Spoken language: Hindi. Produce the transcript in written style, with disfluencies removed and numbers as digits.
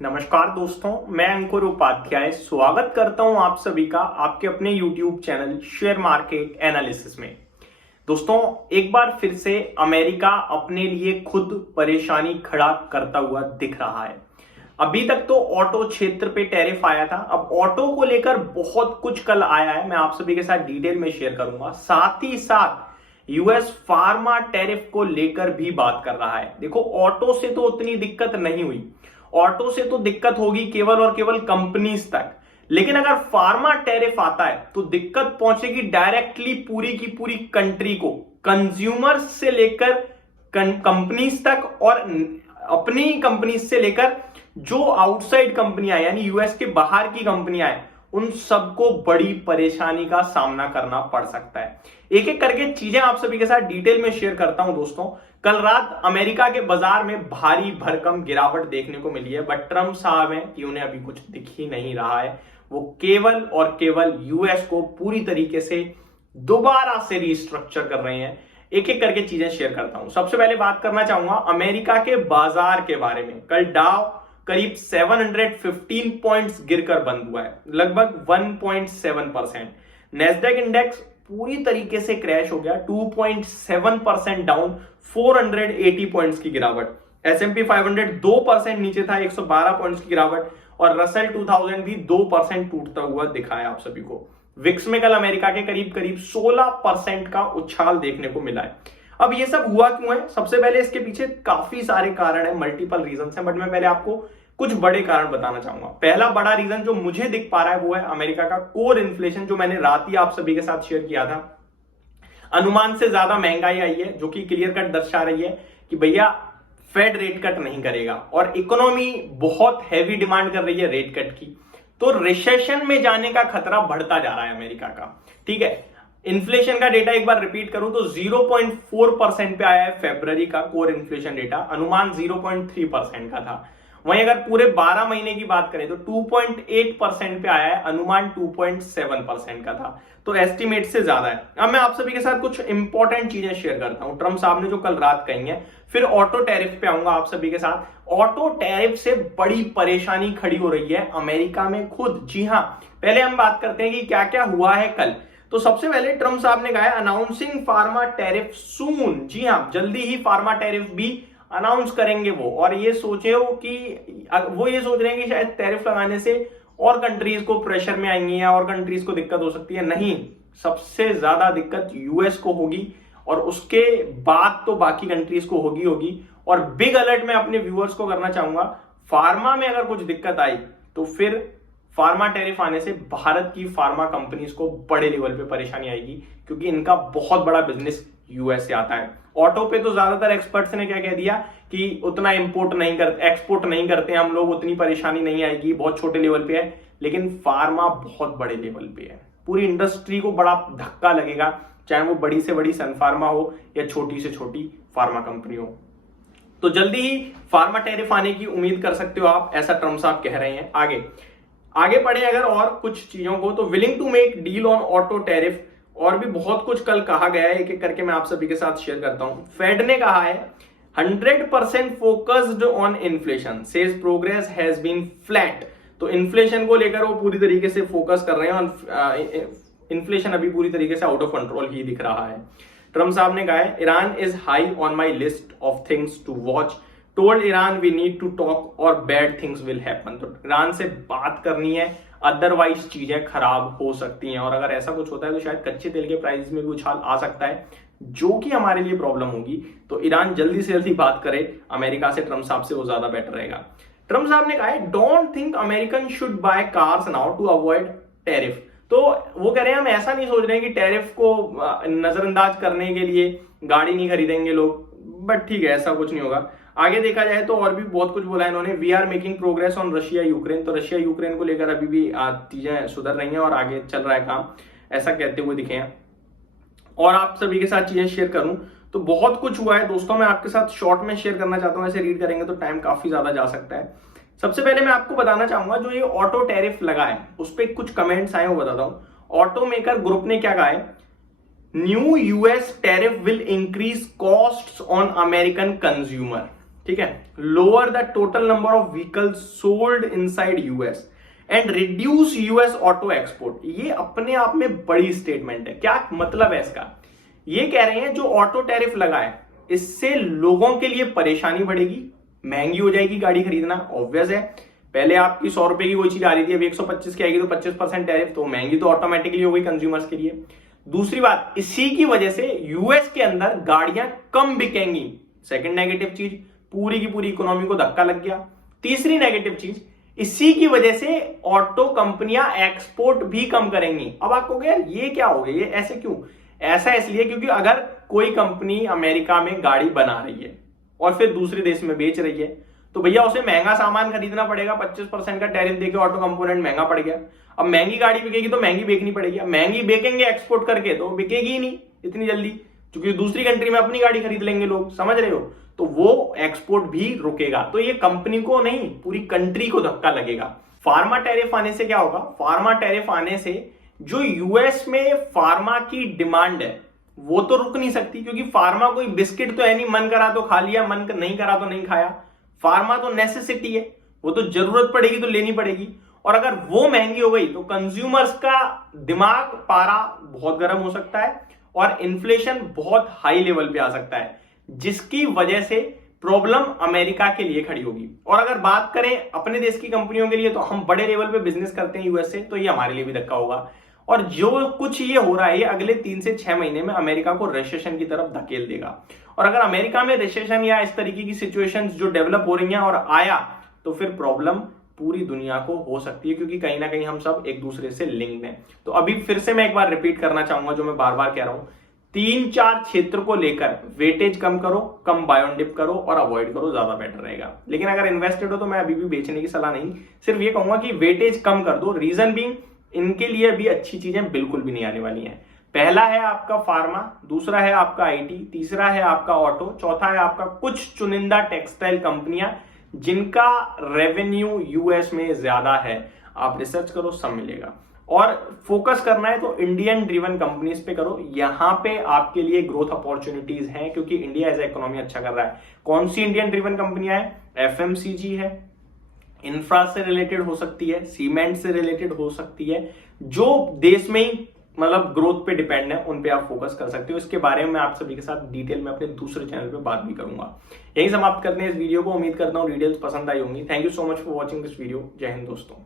नमस्कार दोस्तों, मैं अंकुर उपाध्याय स्वागत करता हूं आप सभी का आपके अपने YouTube channel share market analysis में। दोस्तों, एक बार फिर से अमेरिका अपने लिए खुद परेशानी खड़ा करता हुआ दिख रहा है। अभी तक तो ऑटो क्षेत्र पे टैरिफ आया था, अब ऑटो को लेकर बहुत कुछ कल आया है, मैं आप सभी के साथ डिटेल में शेयर करूंगा। साथ ही साथ यूएस फार्मा टैरिफ को लेकर भी बात कर रहा है। देखो, ऑटो से तो उतनी दिक्कत नहीं हुई, ऑटो से तो दिक्कत होगी केवल और केवल कंपनीज तक, लेकिन अगर फार्मा टैरिफ आता है तो दिक्कत पहुंचेगी डायरेक्टली पूरी की पूरी कंट्री को, कंज्यूमर्स से लेकर कंपनीज तक और अपनी कंपनीज से लेकर जो आउटसाइड कंपनियां यानी यूएस के बाहर की कंपनियां हैं उन सबको बड़ी परेशानी का सामना करना पड़ सकता है। एक एक करके चीजें आप सभी के साथ डिटेल में शेयर करता हूं। दोस्तों, कल रात अमेरिका के बाजार में भारी भरकम गिरावट देखने को मिली है, बट ट्रंप साहब हैं कि उन्हें अभी कुछ दिख ही नहीं रहा है। वो केवल और केवल यूएस को पूरी तरीके से दोबारा से रिस्ट्रक्चर कर रहे हैं। एक एक करके चीजें शेयर करता हूं। सबसे पहले बात करना चाहूंगा अमेरिका के बाजार के बारे में। कल डाउ करीब 715 पॉइंट्स गिरकर बंद हुआ है, लगभग 1.7%। नेस्डेक इंडेक्स पूरी तरीके से क्रैश हो गया, 2.7% डाउन, 480 पॉइंट्स की गिरावट। S&P 500 2% नीचे था, 112 पॉइंट्स की गिरावट, और रसेल 2000 भी 2% टूटता हुआ दिखाया आप सभी को। विक्स में कल अमेरिका के करीब करीब 16% का उछाल देखने को मिला है। अब ये सब हुआ क्यों है? सबसे पहले इसके पीछे काफी सारे कारण है, मल्टीपल रीजन है, बट मैं पहले आपको कुछ बड़े कारण बताना चाहूंगा। पहला बड़ा रीजन जो मुझे दिख पा रहा है वो है अमेरिका का कोर इन्फ्लेशन, जो मैंने रात ही आप सभी के साथ शेयर किया था। अनुमान से ज्यादा महंगाई आई है, जो कि क्लियर कट दर्शा रही है कि भैया फेड रेट कट नहीं करेगा, और इकोनॉमी बहुत हैवी डिमांड कर रही है रेट कट की, तो रिसेशन में जाने का खतरा बढ़ता जा रहा है अमेरिका का। ठीक है, इन्फ्लेशन का डेटा एक बार रिपीट करूं तो 0.4% पे आया है फरवरी का कोर इन्फ्लेशन डेटा, अनुमान 0.3% का था। वहीं अगर पूरे 12 महीने की बात करें तो 2.8% पे आया है, अनुमान 2.7% का था, तो एस्टिमेट से ज्यादा है। अब मैं आप सभी के साथ कुछ इंपॉर्टेंट चीजें शेयर करता हूं ट्रंप साहब ने जो कल रात कही है, फिर ऑटो टैरिफ पे आऊंगा आप सभी के साथ। ऑटो टैरिफ से बड़ी परेशानी खड़ी हो रही है अमेरिका में खुद। जी हां, पहले हम बात करते हैं कि क्या क्या हुआ है कल। तो सबसे पहले ट्रंप साहब ने कहा है अनाउंसिंग फार्मा टैरिफ सून। जी हां, जल्दी ही फार्मा टैरिफ भी अनाउंस करेंगे वो, और ये सोचे हो कि वो ये सोच रहे हैं कि शायद टैरिफ लगाने से और कंट्रीज को प्रेशर में आएंगी या और कंट्रीज को दिक्कत हो सकती है। नहीं, सबसे ज्यादा दिक्कत यूएस को होगी, और उसके बाद तो बाकी कंट्रीज को होगी। और बिग अलर्ट मैं अपने व्यूअर्स को करना चाहूंगा, फार्मा में अगर कुछ दिक्कत आई तो फिर फार्मा टैरिफ आने से भारत की फार्मा कंपनीज को बड़े लेवल पे परेशानी आएगी, क्योंकि इनका बहुत बड़ा बिजनेस यूएस से आता है। ऑटो पे तो ज्यादातर एक्सपर्ट्स ने क्या कह दिया कि उतना एक्सपोर्ट नहीं करते हम लोग, उतनी परेशानी नहीं आएगी, बहुत छोटे लेवल पे है। लेकिन फार्मा बहुत बड़े लेवल पे है, पूरी इंडस्ट्री को बड़ा धक्का लगेगा, चाहे वो बड़ी से बड़ी सन फार्मा हो या छोटी से छोटी फार्मा कंपनी हो। तो जल्दी ही फार्मा टैरिफ आने की उम्मीद कर सकते हो आप, ऐसा ट्रंप साहब कह रहे हैं। आगे पढ़े अगर और कुछ चीजों को, तो willing to make deal on auto tariff, और भी बहुत कुछ कल कहा गया है, एक एक करके मैं आप सभी के साथ शेयर करता हूं। फेड ने कहा है 100% focused on inflation, says progress has been flat. तो इन्फ्लेशन को लेकर वो पूरी तरीके से फोकस कर रहे हैं, और इन्फ्लेशन अभी पूरी तरीके से आउट ऑफ कंट्रोल ही दिख रहा है। ट्रंप साहब ने कहा है Iran is high on my list of things to watch, told Iran we need to talk or bad things will happen. तो ईरान से बात करनी है, अदरवाइज चीजें खराब हो सकती हैं, और अगर ऐसा कुछ होता है तो शायद कच्चे तेल के प्राइस में भी उछाल आ सकता है, जो कि हमारे लिए प्रॉब्लम होगी। तो ईरान जल्दी से जल्दी बात करे अमेरिका से, ट्रंप साहब से, वो ज्यादा बेटर रहेगा। ट्रंप साहब ने कहा है don't think American should buy cars now to avoid tariff. तो वो कह रहे हैं हम ऐसा नहीं सोच रहे हैं कि टैरिफ को नजरअंदाज करने के लिए गाड़ी नहीं खरीदेंगे लोग, बट ठीक है, ऐसा कुछ नहीं होगा। आगे देखा जाए तो और भी बहुत कुछ बोला है इन्होंने। We are making progress on Russia Ukraine, तो रशिया यूक्रेन को लेकर अभी भी चीजें सुधर रही हैं और आगे चल रहा है काम, ऐसा कहते हुए दिखे हैं। और आप सभी के साथ चीजें शेयर करूं तो बहुत कुछ हुआ है दोस्तों, मैं आपके साथ शॉर्ट में शेयर करना चाहता हूं, ऐसे रीड करेंगे तो टाइम काफी ज्यादा जा सकता है। सबसे पहले मैं आपको बताना चाहूंगा जो ये ऑटो टैरिफ लगा है उस पर कुछ कमेंट्स आए वो बताता हूं। ऑटो मेकर ग्रुप ने क्या कहा है, new US tariff will increase costs on American consumer. ठीक है, lower the total number of vehicle sold inside US and reduce US auto export. ये अपने आप में बड़ी स्टेटमेंट है। क्या मतलब है इसका? ये कह रहे हैं जो ऑटो टैरिफ लगा है इससे लोगों के लिए परेशानी बढ़ेगी, महंगी हो जाएगी गाड़ी खरीदना, ऑब्वियस है। पहले आपकी 100 रुपए की कोई चीज आ रही थी, अब 125 की आएगी तो 25% टैरिफ, तो महंगी तो ऑटोमेटिकली हो गई कंज्यूमर्स के लिए। दूसरी बात, इसी की वजह से यूएस के अंदर गाड़ियां कम बिकेंगी। सेकंड नेगेटिव चीज, पूरी की पूरी इकोनॉमी को धक्का लग गया। तीसरी नेगेटिव चीज, इसी की वजह से ऑटो कंपनियां एक्सपोर्ट भी कम करेंगी। अब आप कहोगे यार ये क्या हो गया, ये ऐसे क्यों? ऐसा इसलिए क्योंकि अगर कोई कंपनी अमेरिका में गाड़ी बना रही है और फिर दूसरे देश में बेच रही है तो भैया उसे महंगा सामान खरीदना पड़ेगा। 25% का टैरिफ देके ऑटो कंपोनेंट महंगा पड़ गया। अब महंगी गाड़ी बिकेगी तो महंगी बेचनी पड़ेगी। अब महंगी बेचेंगे एक्सपोर्ट करके तो बिकेगी ही नहीं इतनी जल्दी, क्योंकि दूसरी कंट्री में अपनी गाड़ी खरीद लेंगे लोग, समझ रहे हो? तो वो एक्सपोर्ट भी रुकेगा। तो ये कंपनी को नहीं, पूरी कंट्री को धक्का लगेगा। फार्मा टैरिफ आने से क्या होगा? फार्मा टैरिफ आने से जो यूएस में फार्मा की डिमांड है वो तो रुक नहीं सकती, क्योंकि फार्मा कोई बिस्किट तो है नहीं, मन करा तो खा लिया, मन नहीं करा तो नहीं खाया। फार्मा तो नेसेसिटी है, वो तो जरूरत पड़ेगी तो लेनी पड़ेगी। और अगर वो महंगी हो गई तो कंज्यूमर्स का दिमाग पारा बहुत गर्म हो सकता है और इन्फ्लेशन बहुत हाई लेवल पे आ सकता है, जिसकी वजह से प्रॉब्लम अमेरिका के लिए खड़ी होगी। और अगर बात करें अपने देश की कंपनियों के लिए, तो हम बड़े लेवल पे बिजनेस करते हैं यूएस से, तो ये हमारे लिए भी धक्का होगा। और जो कुछ ये हो रहा है, ये अगले 3 से 6 महीने में अमेरिका को रिसेशन की तरफ धकेल देगा। और अगर अमेरिका में रिसेशन या इस तरीके की सिचुएशंस जो डेवलप हो रही हैं और आया, तो फिर प्रॉब्लम पूरी दुनिया को हो सकती है, क्योंकि कहीं ना कहीं हम सब एक दूसरे से लिंक्ड हैं। तो अभी फिर से मैं एक बार रिपीट करना चाहूंगा जो मैं बार बार कह रहा हूं, 3-4 क्षेत्र को लेकर वेटेज कम करो, कम बाय ऑन डिप करो और अवॉइड करो, ज्यादा बेटर रहेगा। लेकिन अगर इन्वेस्टेड हो तो मैं अभी भी बेचने की सलाह नहीं, सिर्फ ये कहूंगा कि वेटेज कम कर दो। रीजन बीइंग, इनके लिए भी अच्छी चीजें बिल्कुल भी नहीं आने वाली हैं। पहला है आपका फार्मा, दूसरा है आपका आईटी, तीसरा है आपका ऑटो, चौथा है आपका कुछ चुनिंदा टेक्सटाइल कंपनियां जिनका रेवेन्यू यूएस में ज्यादा है। आप रिसर्च करो, सब मिलेगा। और फोकस करना है तो इंडियन ड्रिवन कंपनीज पे करो, यहां पे आपके लिए ग्रोथ अपॉर्चुनिटीज हैं, क्योंकि इंडिया एज ए इकोनॉमी अच्छा कर रहा है। कौन सी इंडियन ड्रिवन कंपनियां हैं? एफएमसीजी है, इंफ्रा से रिलेटेड हो सकती है, सीमेंट से रिलेटेड हो सकती है, जो देश में ही मतलब ग्रोथ पे डिपेंड है, उन पे आप फोकस कर सकते हो। इसके बारे में मैं आप सभी के साथ डिटेल में अपने दूसरे चैनल पे बात भी करूंगा। यही समाप्त करते हैं इस वीडियो को। उम्मीद करता हूँ डिटेल्स पसंद आई होंगी। Thank you so much for watching this video. जय हिंद दोस्तों।